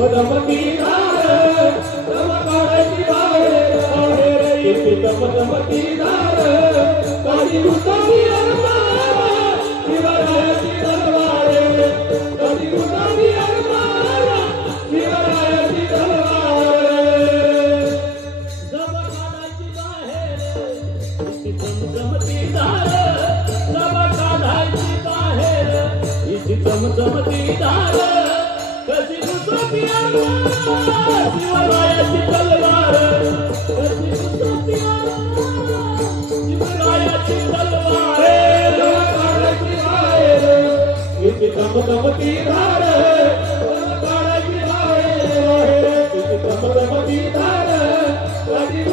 धमधमती धार जम काढायची बाहेर बाहेर इथे धमधमती धार कधी उसावी अरमार शिवरायाची तलवार कधी उसावी अरमार शिवरायाची तलवार जम काढायची बाहेर इथे धमधमती धार जम काढायची बाहेर इथे धमधमती धार कशी घुसती अरमार शिवरायाची तलवार कशी घुसती अरमार शिवरायाची तलवार जम काढायची बाहेर इथे धमधमती धार जम काढायची बाहेर इथे धमधमती धार कशी